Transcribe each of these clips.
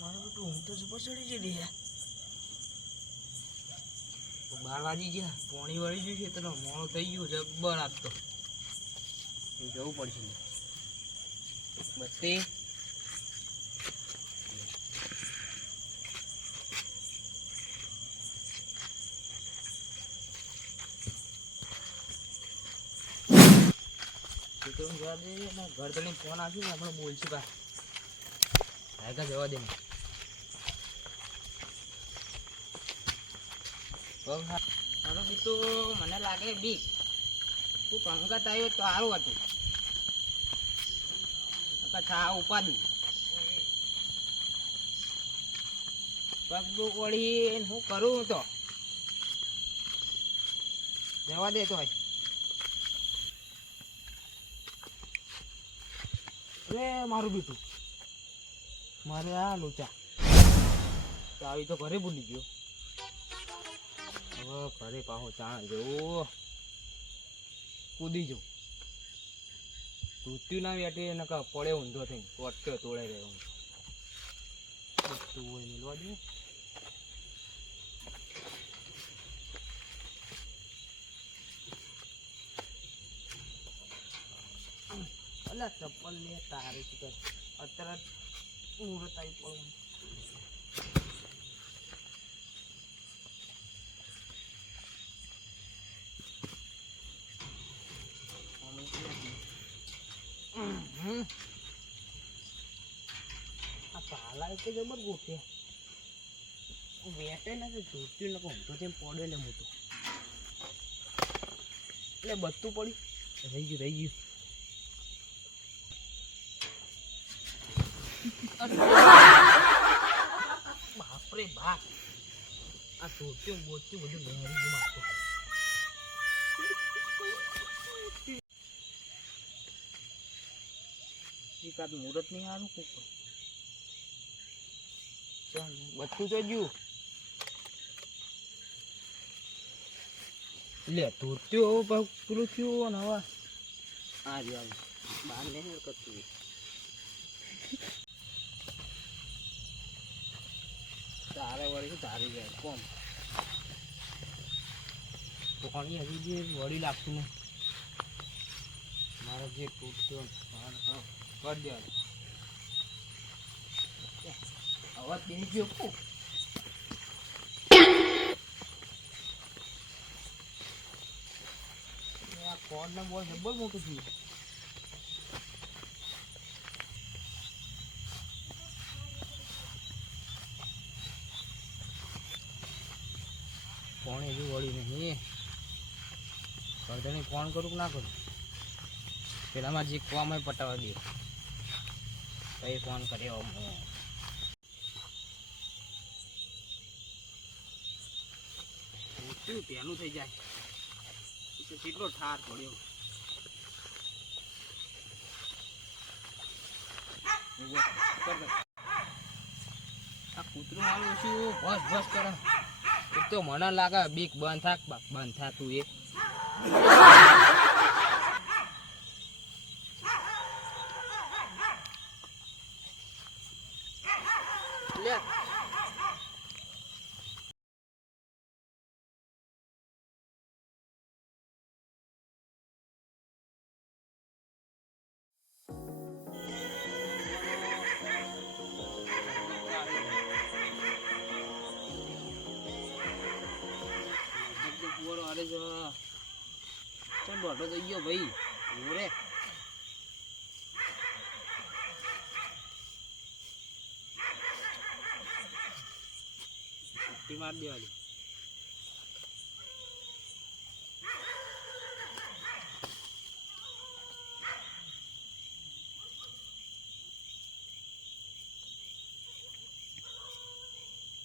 મારું બેટું ઊંઘ તો જબર ચડી જઈ યાર. 12 વાગી ગયા, પોણી વળી ગયું છે તો મોડું થઈ ગયું જબ્બર આપતો જવું પડશે. બત્તી ઘર તને ફોન આવ્યો ને આપણે બોલશું કા હાયકા જવા દે મારું બીજું મને લાગે બીક તું પંકત આવ્યો તો સારું હતું છા ઉપાડી પગબુક વળી હું કરું તો જવા દે તો અરે મારું બીટું મારે આ લોચા આવી તો ઘરે ભૂલી ગયો. હવે ઘરે પાછો ચા જવું કૂદી જવું તૂટ્યું ના વેટી નકા પડે ઊંધો થઈને પટ્ટો તોડે રહ્યો તું હોય મેળવા દે. અલા ચપ્પલ લે તારે શું અત્યારે મુહૂર્ત આવી પડું આ પાલા તો જબર ગોઠ્યા વેટે ના જોત્યું નકો ઊંધો તેમ પડે ને મોટું એટલે બધું પડ્યું રહી ગયું બાપરે બાપ આ જોત્યું બોત્યું બધું લહેરી ગયું મારતું એકાદ મુહૂર્ત નહીં સારું કોક બધું તો જ્યું લે ધોત્યું હવે પેલું થયું ને હવે આ જ બહાર નહીં કરતું તારે વળી તારી જાય કોણ પાણી હજી જે વળી લાગતું નહીં મારે જે તૂટ્યો કરી દેવાનું અવાજ બેસી ગયો ખૂબ આ કોર્ડના બોલ જબર મોટું થયું ફોન હજુ વળી નહીં કરધણી ફોન કરું કે ના કરું પેલામાં જે કોમાં પટાવા દે કઈ ફોન કર્યો પેલું થઈ જાય કેટલો ઠાર પડ્યો આ કૂતરું વાળું શું ભસ ભસ કરે એક તો મને લાગે બીક બંધ થાતું એ લે અરે જો ચમ દોડો થઈ ગયો ભાઈ ઓરે માર દેવાની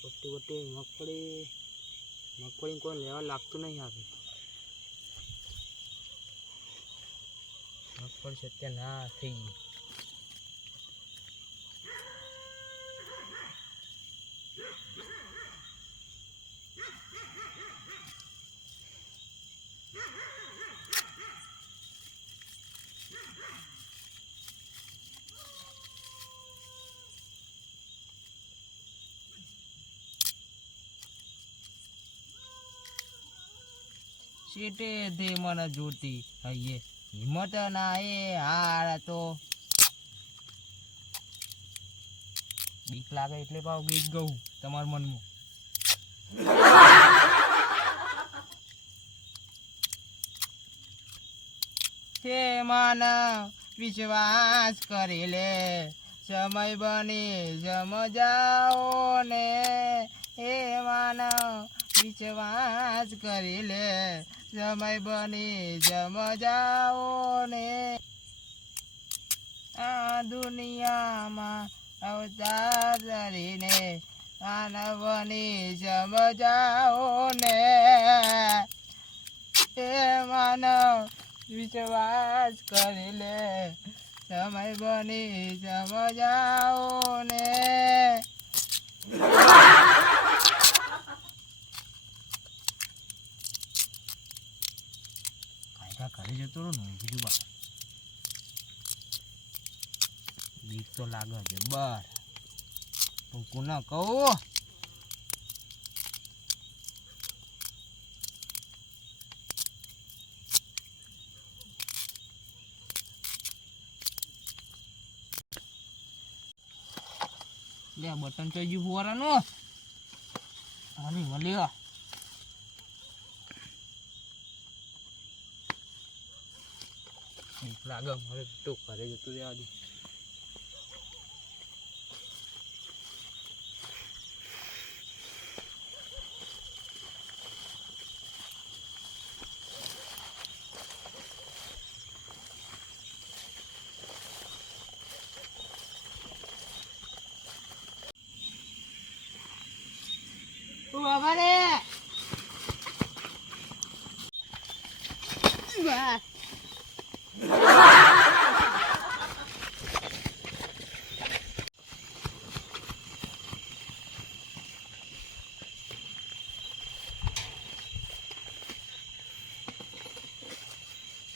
પટ્ટી મગફળી કોઈ લેવા લાગતું નહીં આપે મગફળી સત્ય ના થઈ ગઈ શેઠે તે મને જોતી હૈયે હિંમત ના એ હાર તો બીક લાગે એટલે પાવ ગીત ગયું તમારા મનમાં હે માન વિશ્વાસ કરી લે સમય બની સમજાવો ને હે માન વિશ્વાસ કરી લે સમય બની સમજાવો ને આ દુનિયામાં અવતાર ધરીને માનવની સમજાવો ને હે માનવ વિશ્વાસ કરી લે સમય બની સમજાવો ને કાયદા ઘરે જતો રહો ને બીજું બા બીક તો લાગે છે બર પણ કોના કહું લે બટન તો હજુ ફુવારાનું મને મળ્યો લાગે મારે તો ઘરે જતું રહેવા દે બાબા રે બસ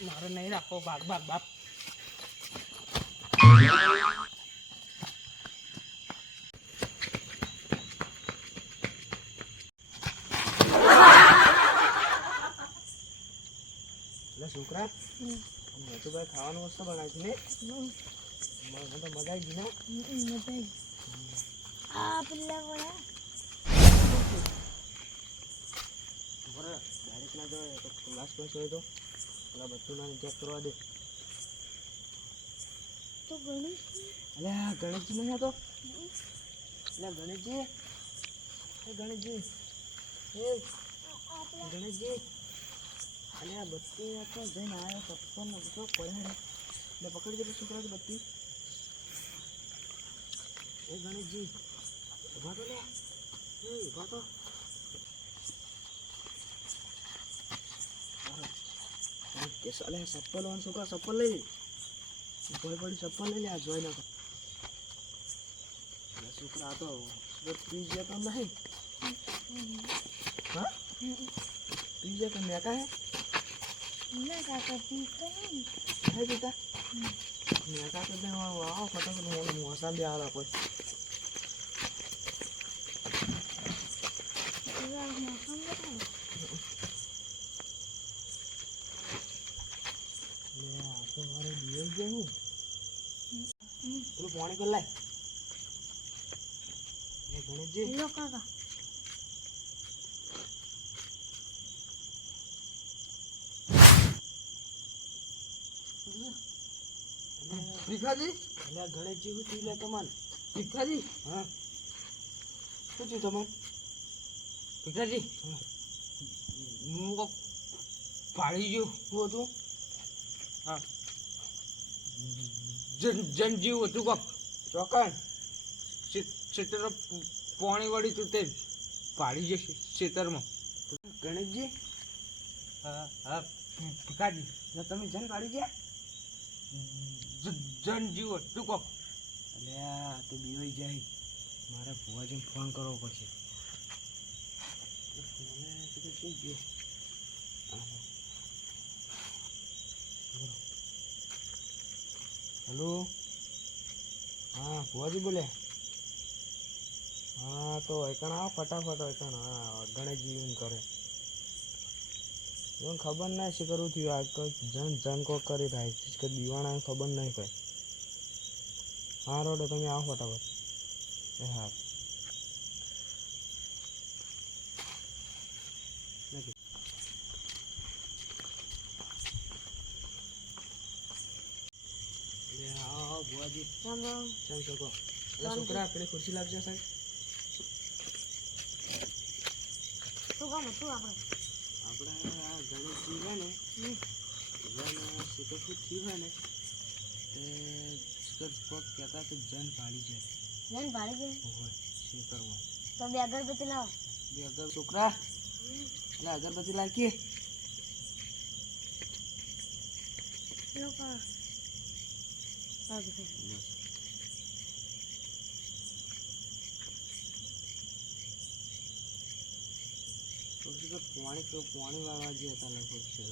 મારે નહીં રાખો ભાગ ભાગ બાપ છોકરા તો ભાઈ ખાવાનું મસ્ત બનાવી ને મને તો મજા આવી ગઈ ને આ પેલા વડા ડાયરેક્ટ ના જવાય તો ક્લાસ ક્લાસ હોય તો પેલા બધું ના ચેક કરવા દે તો ગણેશ અલ્યા ગણેશજી નહીં હતો અલ્યા ગણેશજી ગણેશજી ગણેશજી અલ્યા બત્તી તો જઈને આવ્યો સપ્પન બધો પડે ને પકડી દે છોકરા બત્તી એ ગણેશજી ઉભા તો લે ઉભા તો કે સાલે ચપ્પલ વાળા છોકરા ચપ્પલ લઈ લે પડી ચપ્પલ લઈ લે આ જોઈ નાખો છોકરા તો પી ગયા તો નહીં હા પી ગયા તો મેકા હે ના કાકા પીતો નહીં હે બેટા મેકા તો આવો ફટાફટ મોસા બે આલા કોઈ પેલું પાણી કર લાય ગણેશજી લો કાકા ભીખાજી અલ્યા ગણેશજી શું થયું તમારે ભીખાજી હા શું થયું તમારે ભીખાજી હું પાડી ગયું શું હતું હા જનજીવ હતું કોક ચોકન ખેતર પાણી વળી તું તે પાડી જશે ખેતરમાં ગણેશજી હા હા ભીખાજી તમે જન પાડી ગયા જનજીવ હતું કોક અલ્યા તો બીવાઈ જાય મારે ભુવાજીને ફોન કરવો પડશે હેલો હા ભુવાજી બોલે હા તો એકણ આવો ફટાફટ એકણ હા ગણેશજી કરે મને ખબર ના છે કરું થયું આ કોઈ જન કો કરી રહ્યા છે કે દીવાણા ખબર નહીં કોઈ હા રોડે તમે આવો ફટાફટ એ હા રામ રામ. છોકરા પેલી ખુરશી લાગશે સાહેબ શું કામ હતું આપણે? આપણે આ ગણેશજી છે ને હમ. એને શીખર થયું હોય ને તે શીખર કોક કહેતા કે જન પાડી છે જઈને ભાડી ગઈ શીખરમાં તો બે અગરબત્તી લાવો. બે અગર છોકરા એટલે અગરબત્તી લાગીએ લોકો પાણી વાળવા જે હતા લગભગ છે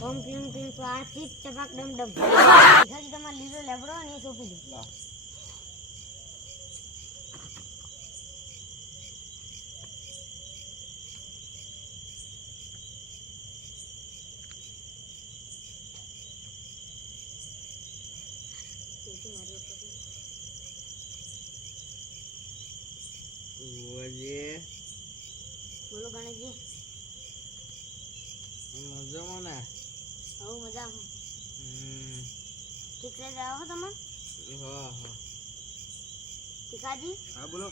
ઓમ ક્લીમ ક્લીમ સ્વાહા ચીક ચપાક ડમ ડમ. હજી તમારે લીલો લેબડો ને એ સોંપી દો. બોલો ગણેશજી. મજામાં ને બહુ મજા આવે. ઠીક છે જાઓ હો તમે. હા હા ટીકાજી હા બોલો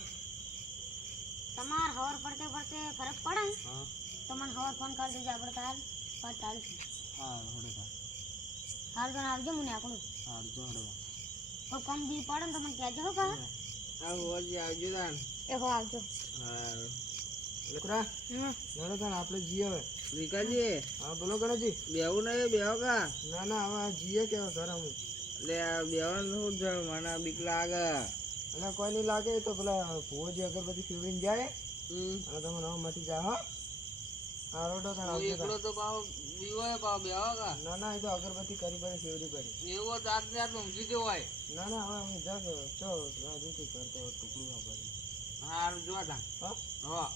તમારે હવાર પડતે પડતે ફરક પડે ને હા તો મને હવાર ફોન કરી દેજો. આપણે કાલ પાછ ચાલશું. હા હોડે હાલ તો આવજો મને આકડું હા જો હોડે કોઈ કમ બી પડે ને તો મને કહેજો હો કા. આવજો આવજો તાન એ હો આવજો. હા છોકરા હા જોડે તાન આપણે જીએ હવે વિકાજી હા બોલો ગણેશજી બેવું નહીં બેહો કા ના ના હવે જીએ કે ઘર અમે એટલે બેવાનું શું છે મને બીક લાગે એટલે કોઈ નહીં લાગે તો પેલા ભુવોજી અગરબત્તી ફેરવીને જાય અને તમે નવા મટી જાય હો હા રોડો તાન આવજો એકલો તો પાવ બીવો પાવ બેહો કા ના ના એ તો અગરબત્તી કરી કરી ફેરવી કરી એવો જાત જાત ઊંઘી જો હોય ના ના હવે અમે જાગ ચો રાજુ કરતો ટુકડું આપે હાર જો તા હા